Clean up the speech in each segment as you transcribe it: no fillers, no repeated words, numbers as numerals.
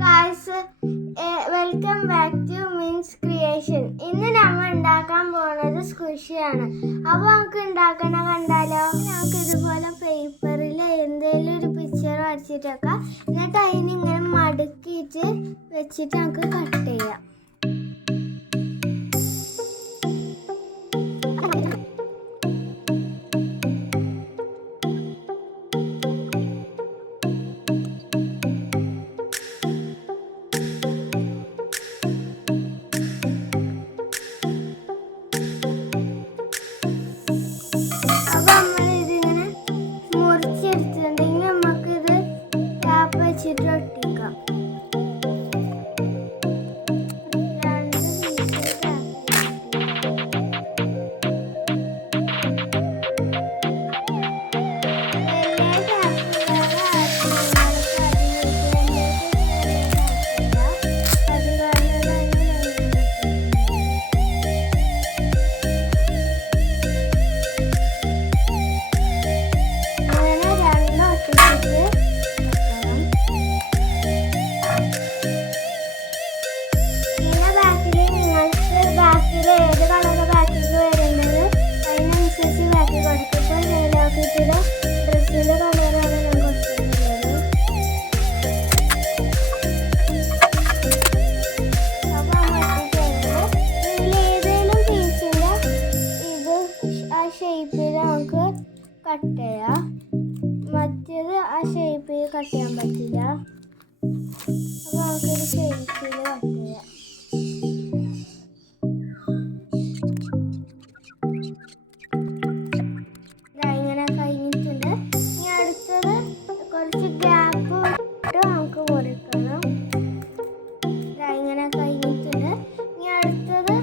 Guys, welcome back to Min's Creation. ഇന്ന് നമ്മൾ ഉണ്ടാക്കാൻ പോകുന്നത് സ്ക്വിഷിയാണ്. അപ്പോൾ നമുക്ക് ഉണ്ടാക്കണ കണ്ടാലോ? നമുക്ക് ഇതുപോലെ പേപ്പറിൽ എന്തെങ്കിലും ഒരു പിക്ചർ വരച്ചിട്ടൊക്കെ എന്നിട്ട് അതിനിങ്ങനെ മടക്കിയിട്ട് വെച്ചിട്ട് നമുക്ക് കട്ട് ചെയ്യാം. നമുക്ക് കട്ട് ചെയ്യാം. മറ്റേത് ആ ഷേപ്പിൽ കട്ട് ചെയ്യാൻ പറ്റില്ല. അപ്പോൾ നമുക്കൊരു ഷേപ്പിൽ കട്ട് ചെയ്യാം. ഇങ്ങനെ കഴിഞ്ഞിട്ടുണ്ട്. ഇനി അടുത്തത് കുറച്ച് ഗ്യാപ്പ് ഇട്ട് നമുക്ക് മുറിക്കണം. ഇങ്ങനെ കഴിഞ്ഞിട്ടുണ്ട്. ഇനി അടുത്തത്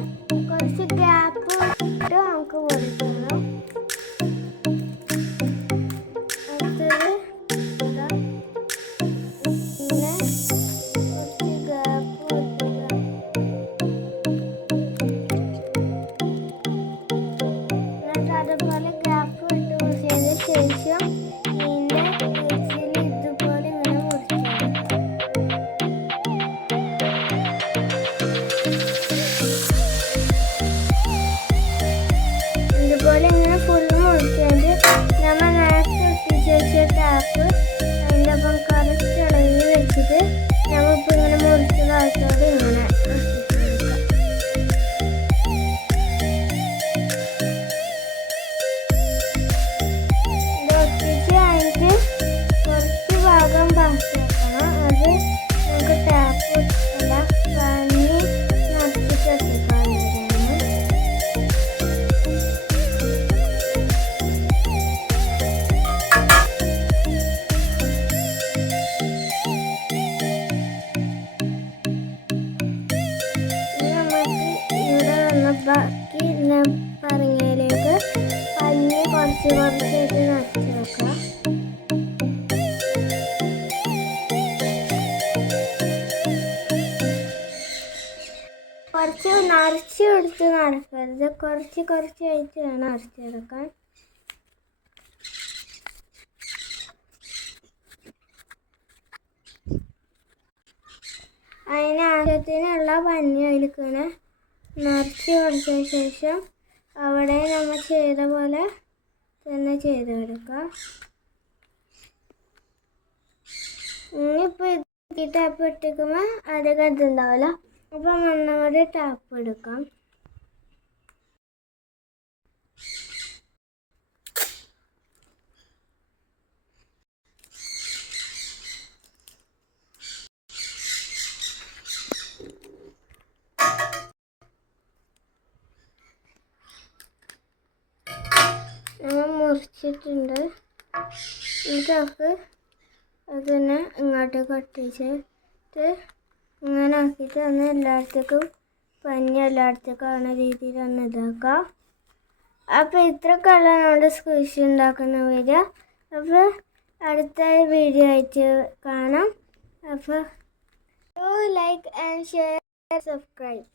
കുറച്ച് ഗ്യാപ്പ് ഇട്ട് നമുക്ക് മുറിക്കണം. അതുപോലെ ഗ്യാപ്പ് ഇട്ട് മുറിച്ചതിന് ശേഷം ഇതിൻ്റെ എഡ്ജിൽ ഇതുപോലെ ഇങ്ങനെ മുറിച്ചെടുക്കാം. ഇതുപോലെ ഇങ്ങനെ ഫുള്ള് മുറിച്ചത് നമ്മൾ നേരത്തെ ഒട്ടിച്ച് വെച്ച ടാപ്പ് അതിൻ്റെ ഒപ്പം കറക്റ്റ് ഇളകി വെച്ചിട്ട് നമ്മളിപ്പോൾ ഇങ്ങനെ മുറിച്ച ഭാഗത്തോട് ഇങ്ങനെ ബാക്കി പറഞ്ഞതിലേക്ക് പഞ്ഞി കുറച്ചായിട്ട് നിറച്ച് വെക്കാം. കുറച്ച് നിറച്ച് കൊടുത്ത് നടക്കരുത്, കുറച്ചായിട്ട് വേണം നിറച്ചെടുക്കാൻ. അതിന് ആവശ്യത്തിനുള്ള പഞ്ഞി അതിലേക്കാണ് നിറച്ച് കൊടുത്ത ശേഷം അവിടെ നമ്മൾ ചെയ്ത പോലെ തന്നെ ചെയ്ത് കൊടുക്കുക. ഇനിയിപ്പോൾ ഈ ടാപ്പ് ഇട്ടിക്കുമ്പോൾ അധികം ഇതുണ്ടാവില്ല. അപ്പം ഒന്നുകൂടി ടാപ്പ് എടുക്കാം. നമ്മൾ മുറിച്ചിട്ടുണ്ട്. എന്നിട്ട് നമുക്ക് അതിനെ ഇങ്ങോട്ട് കട്ടിച്ചിട്ട് ഇങ്ങനെ ആക്കിയിട്ട് ഒന്ന് എല്ലായിടത്തേക്കും പഞ്ഞി എല്ലായിടത്തേക്കും ആവുന്ന രീതിയിൽ ഒന്ന് ഇതാക്കാം. അപ്പോൾ ഇത്രയൊക്കെയുള്ള നമ്മുടെ സ്ക്വിഷ് ഉണ്ടാക്കുന്ന വീഡിയോ. അപ്പോൾ അടുത്ത വീഡിയോ ആയിട്ട് കാണാം. അപ്പോൾ ലൈക്ക് ആൻഡ് ഷെയർ, സബ്സ്ക്രൈബ്.